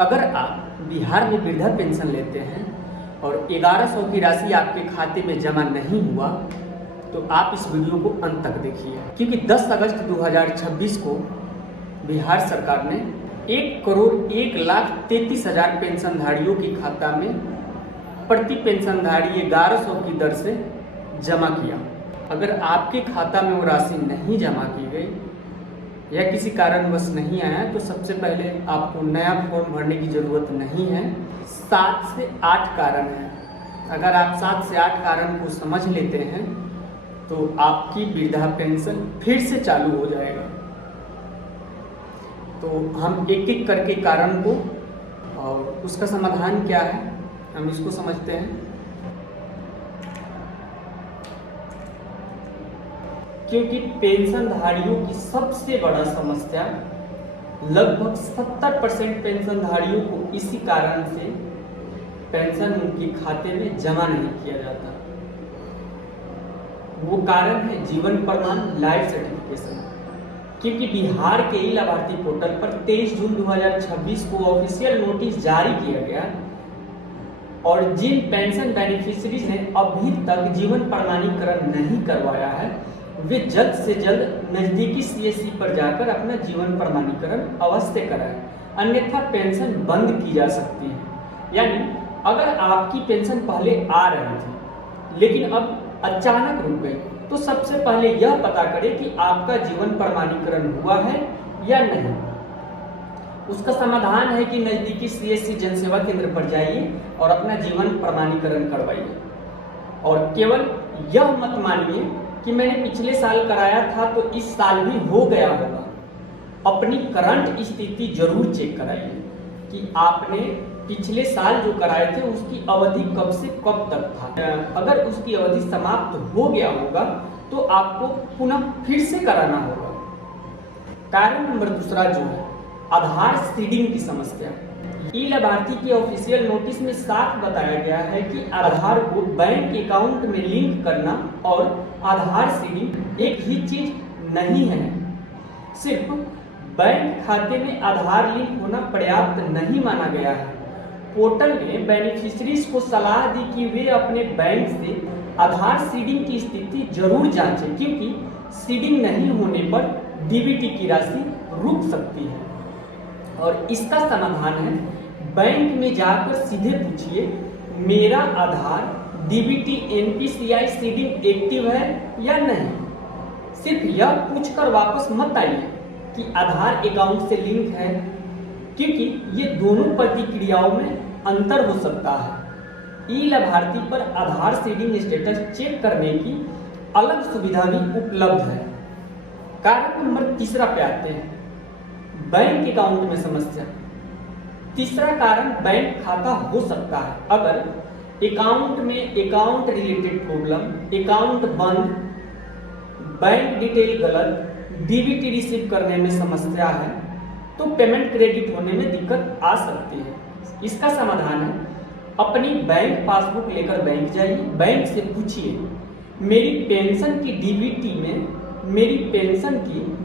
अगर आप बिहार में वृद्धा पेंशन लेते हैं और 1100 की राशि आपके खाते में जमा नहीं हुआ तो आप इस वीडियो को अंत तक देखिए, क्योंकि 10 अगस्त 2026 को बिहार सरकार ने 1,01,33,000 पेंशनधारियों के खाता में प्रति पेंशनधारी 1100 की दर से जमा किया। अगर आपके खाता में वो राशि नहीं जमा की गई या किसी कारणवश नहीं आया तो सबसे पहले आपको नया फॉर्म भरने की ज़रूरत नहीं है। 7 से 8 कारण हैं। अगर आप 7 से 8 कारण को समझ लेते हैं तो आपकी वृद्धा पेंशन फिर से चालू हो जाएगा। तो हम एक एक करके कारण को और उसका समाधान क्या है हम इसको समझते हैं। क्योंकि पेंशनधारियों की सबसे बड़ा समस्या लगभग 70% पेंशनधारियों को इसी कारण से पेंशन उनके खाते में जमा नहीं किया जाता। वो कारण है जीवन प्रमाण लाइफ सर्टिफिकेशन। क्योंकि बिहार के ई लाभार्थी पोर्टल पर 23 जून 2026 को ऑफिशियल नोटिस जारी किया गया और जिन पेंशन बेनिफिशियरीज ने अभी तक जीवन प्रमाणीकरण नहीं करवाया है वे जल्द से जल्द नजदीकी सीएससी पर जाकर अपना जीवन प्रमाणीकरण अवश्य कराएं, अन्यथा पेंशन बंद की जा सकती है। यानी अगर आपकी पेंशन पहले आ रही थी लेकिन अब अचानक रुक गई तो सबसे पहले यह पता करें कि आपका जीवन प्रमाणीकरण हुआ है या नहीं। उसका समाधान है कि नजदीकी सीएससी जनसेवा केंद्र पर जाइए और अपना जीवन प्रमाणीकरण करवाइए। और केवल यह मत मानिए कि मैंने पिछले साल कराया था तो इस साल भी हो गया होगा। अपनी करंट स्थिति जरूर चेक कराइए कि आपने पिछले साल जो कराए थे उसकी अवधि कब से कब तक था। अगर उसकी अवधि समाप्त हो गया होगा तो आपको पुनः फिर से कराना होगा। कारण नंबर दूसरा जो है आधार सीडिंग की समस्या। ई लाभार्थी के ऑफिशियल नोटिस में साफ बताया गया है कि आधार को बैंक अकाउंट में लिंक करना और आधार सीडिंग एक ही चीज नहीं है। सिर्फ बैंक खाते में आधार लिंक होना पर्याप्त नहीं माना गया है। पोर्टल ने बेनिफिशरीज को सलाह दी कि वे अपने बैंक से आधार सीडिंग की स्थिति जरूर जांचें, क्योंकि सीडिंग नहीं होने पर डीबीटी की राशि रुक सकती है। और इसका समाधान है बैंक में जाकर सीधे पूछिए मेरा आधार डीबीटी एनपीसीआई सीडिंग एक्टिव है या नहीं। सिर्फ यह पूछकर वापस मत आइए कि आधार अकाउंट से लिंक है, क्योंकि ये दोनों प्रतिक्रियाओं में अंतर हो सकता है। ई लाभार्थी पर आधार सीडिंग स्टेटस चेक करने की अलग सुविधा भी उपलब्ध है। कारण नंबर तीसरा पे आते हैं, बैंक अकाउंट में समस्या। तीसरा कारण बैंक खाता हो सकता है। अगर अकाउंट में अकाउंट रिलेटेड प्रॉब्लम, अकाउंट बंद, बैंक डिटेल गलत, डीबीटी रिसीव करने में समस्या है तो पेमेंट क्रेडिट होने में दिक्कत आ सकती है। इसका समाधान है अपनी बैंक पासबुक लेकर बैंक जाइए, बैंक से पूछिए मेरी पेंशन की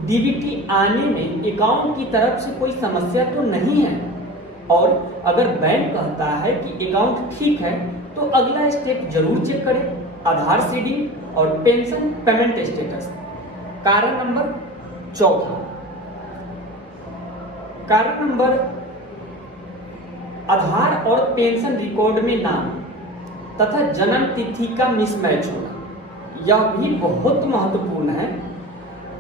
डीबीटी आने में अकाउंट की तरफ से कोई समस्या तो नहीं है। और अगर बैंक कहता है कि अकाउंट ठीक है तो अगला स्टेप जरूर चेक करें, आधार सीडिंग और पेंशन पेमेंट स्टेटस। कारण नंबर चौथा, कारण नंबर आधार और पेंशन रिकॉर्ड में नाम तथा जन्म तिथि का मिसमैच होना, यह भी बहुत महत्वपूर्ण है।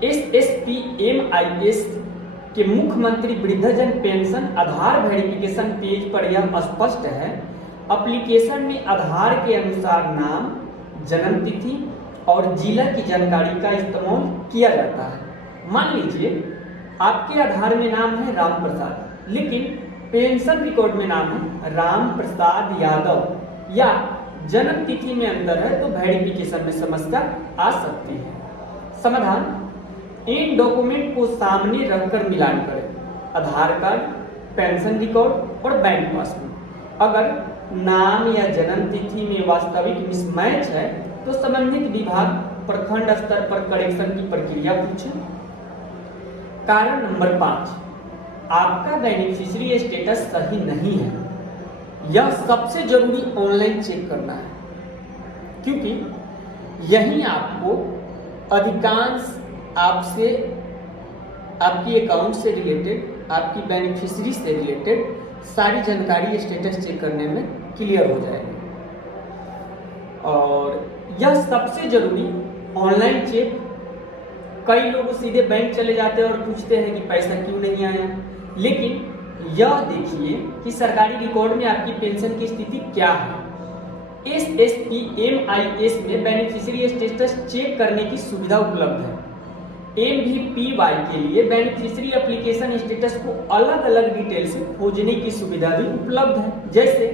SSPMIS के मुख्यमंत्री वृद्धजन पेंशन आधार वेरिफिकेशन पेज पर यह स्पष्ट है। एप्लीकेशन में आधार के अनुसार नाम, जन्म तिथि और जिला की जानकारी का इस्तेमाल किया जाता है। मान लीजिए आपके आधार में नाम है राम प्रसाद, लेकिन पेंशन रिकॉर्ड में नाम है राम प्रसाद यादव या जन्म तिथि में अंदर है तो वेरिफिकेशन में समस्या आ सकती है। समाधान, इन डॉक्यूमेंट को सामने रखकर मिलान करें, आधार कार्ड, पेंशन रिकॉर्ड और बैंक पासबुक। अगर नाम या जन्म तिथि में वास्तविक मिसमैच है तो संबंधित विभाग प्रखंड स्तर पर करेक्शन की प्रक्रिया पूछें। कारण नंबर 5, आपका बेनिफिशियरी स्टेटस सही नहीं है, यह सबसे जरूरी ऑनलाइन चेक करना है, क्योंकि यही आपको अधिकांश आपसे, आपकी अकाउंट से रिलेटेड, आपकी बेनिफिशियरी से रिलेटेड सारी जानकारी स्टेटस चेक करने में क्लियर हो जाएगी। और यह सबसे जरूरी ऑनलाइन चेक, कई लोग सीधे बैंक चले जाते हैं और पूछते हैं कि पैसा क्यों नहीं आया, लेकिन यह देखिए कि सरकारी रिकॉर्ड में आपकी पेंशन की स्थिति क्या है। SSPMIS में बेनिफिशियरी स्टेटस चेक करने की सुविधा उपलब्ध है। MVPY के लिए बेनिफिशियरी एप्लीकेशन स्टेटस को अलग अलग डिटेल से खोजने की सुविधा भी उपलब्ध है, जैसे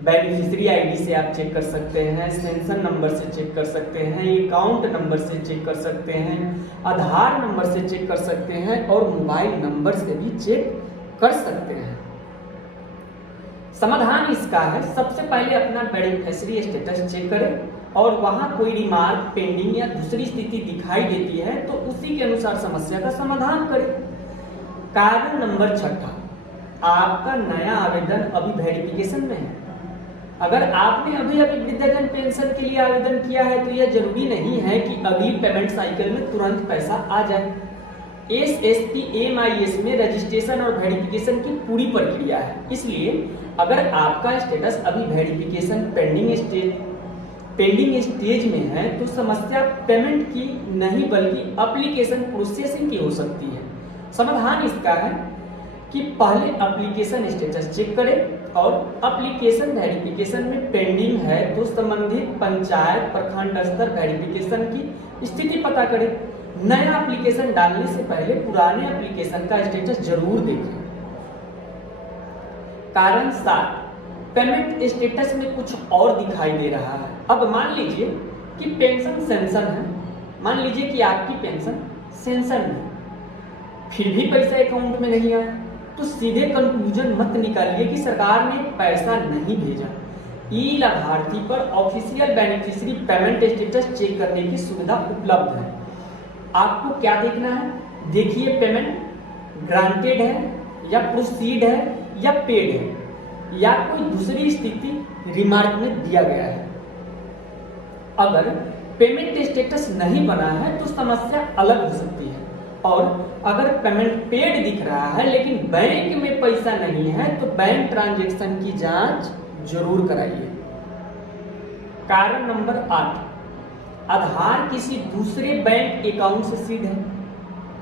बेनिफिशियरी आईडी से आप चेक कर सकते हैं, सेंसन नंबर से चेक कर सकते हैं, अकाउंट नंबर से चेक कर सकते हैं, आधार नंबर से चेक कर सकते हैं और मोबाइल नंबर से भी चेक कर सकते हैं। समाधान इसका है, सबसे पहले अपना बेनिफिशियरी स्टेटस चेक करें और वहां कोई रिमार्क, पेंडिंग या दूसरी स्थिति दिखाई देती है तो उसी के अनुसार समस्या का समाधान करें। कारण नंबर 6, आपका नया आवेदन अभी वेरिफिकेशन में है। अगर आपने अभी वृद्धजन पेंशन के लिए आवेदन किया है तो यह जरूरी नहीं है कि अगली पेमेंट साइकिल में तुरंत पैसा आ जाए। SSPMIS में रजिस्ट्रेशन और वेरिफिकेशन की पूरी प्रक्रिया है, इसलिए अगर आपका स्टेटस अभी वेरिफिकेशन पेंडिंग स्टेज में है तो समस्या पेमेंट की नहीं बल्कि एप्लीकेशन प्रोसेसिंग की हो सकती है। समाधान इसका है कि पहले एप्लीकेशन स्टेटस चेक करें और एप्लीकेशन वेरिफिकेशन में पेंडिंग है तो संबंधित पंचायत प्रखंड स्तर वेरिफिकेशन की स्थिति पता करें। नया एप्लीकेशन डालने से पहले पुराने एप्लीकेशन का स्टेटस जरूर देखें। कारण 7, पेमेंट स्टेटस में कुछ और दिखाई दे रहा है। अब मान लीजिए कि पेंशन सेंशन है, मान लीजिए कि आपकी पेंशन सेंशन है, फिर भी पैसा अकाउंट में नहीं आया, तो सीधे कंक्लूजन मत निकालिए कि सरकार ने पैसा नहीं भेजा। ई लाभार्थी पर official beneficiary payment status check करने की सुविधा उपलब्ध है। आपको क्या देखना है, देखिए पेमेंट ग्रांटेड है या प्रोसीड है या पेड है या कोई दूसरी स्थिति रिमार्क में दिया गया है। अगर पेमेंट स्टेटस नहीं बना है तो समस्या अलग हो सकती है, और अगर पेमेंट पेड दिख रहा है लेकिन बैंक में पैसा नहीं है तो बैंक ट्रांजैक्शन की जांच जरूर कराइए। कारण नंबर 8, आधार किसी दूसरे बैंक अकाउंट से सीड है।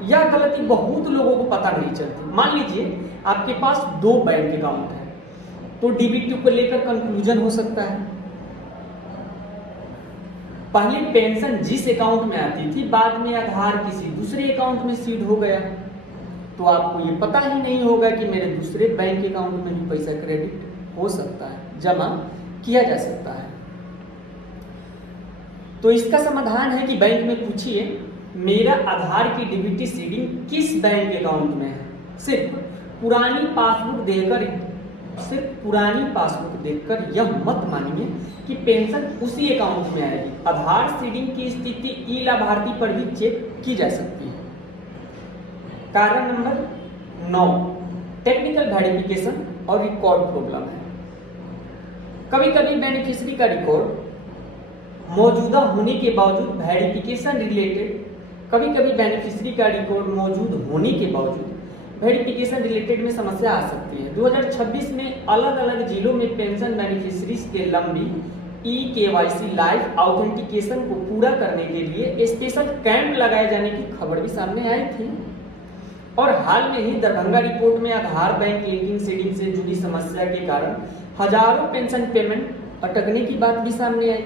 यह गलती बहुत लोगों को पता नहीं चलती। मान लीजिए आपके पास 2 बैंक अकाउंट है तो DBT को लेकर कंक्लूजन हो सकता है। पहले पेंशन जिस अकाउंट में आती थी, बाद में आधार किसी दूसरे अकाउंट में सीड हो गया, तो आपको ये पता ही नहीं होगा कि मेरे दूसरे बैंक अकाउंट में भी पैसा क्रेडिट हो सकता है, जमा किया जा सकता है। तो इसका समाधान है कि बैंक में पूछिए मेरा आधार की DBT सीडिंग किस बैंक अकाउंट में है। सिर्फ पुरानी पासबुक देखकर यह मत मानिए कि पेंशन उसी अकाउंट में आएगी। आधार सीडिंग की स्थिति ई लाभार्थी पर भी चेक की जा सकती है। कारण नंबर 9, टेक्निकल वेरिफिकेशन और रिकॉर्ड प्रॉब्लम है। कभी कभी बेनिफिशियरी का रिकॉर्ड मौजूदा होने के बावजूद वेरिफिकेशन रिलेटेड वेरिफिकेशन रिलेटेड में समस्या आ सकती है। 2026 में अलग अलग जिलों में पेंशन बेनिफिशरीज के लंबी EKYC लाइव ऑथेंटिकेशन को पूरा करने के लिए स्पेशल कैंप लगाए जाने की खबर भी सामने आई थी। और हाल में ही दरभंगा रिपोर्ट में आधार बैंक लिंकिंग सीडिंग से जुड़ी समस्या के कारण हजारों पेंशन पेमेंट अटकने की बात भी सामने आई।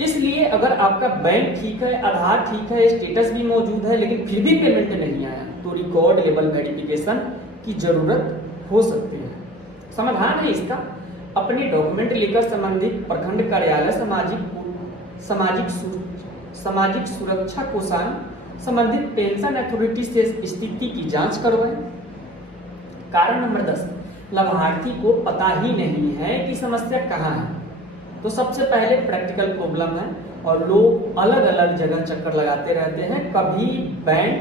इसलिए अगर आपका बैंक ठीक है, आधार ठीक है, स्टेटस भी मौजूद है, लेकिन फिर भी पेमेंट नहीं आया तो रिकॉर्ड लेवल वेरिफिकेशन की जरूरत हो सकती है। समाधान है इसका, अपने डॉक्यूमेंट लेकर संबंधित प्रखंड कार्यालय सामाजिक सुरक्षा कोषांग संबंधित पेंशन अथॉरिटी से स्थिति की जांच करवाएं। कारण नंबर 10, लाभार्थी को पता ही नहीं है कि समस्या कहाँ है। तो सबसे पहले प्रैक्टिकल प्रॉब्लम है और लोग अलग अलग जगह चक्कर लगाते रहते हैं, कभी बैंक,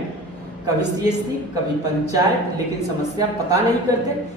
कभी CSC, कभी पंचायत, लेकिन समस्या पता नहीं करते।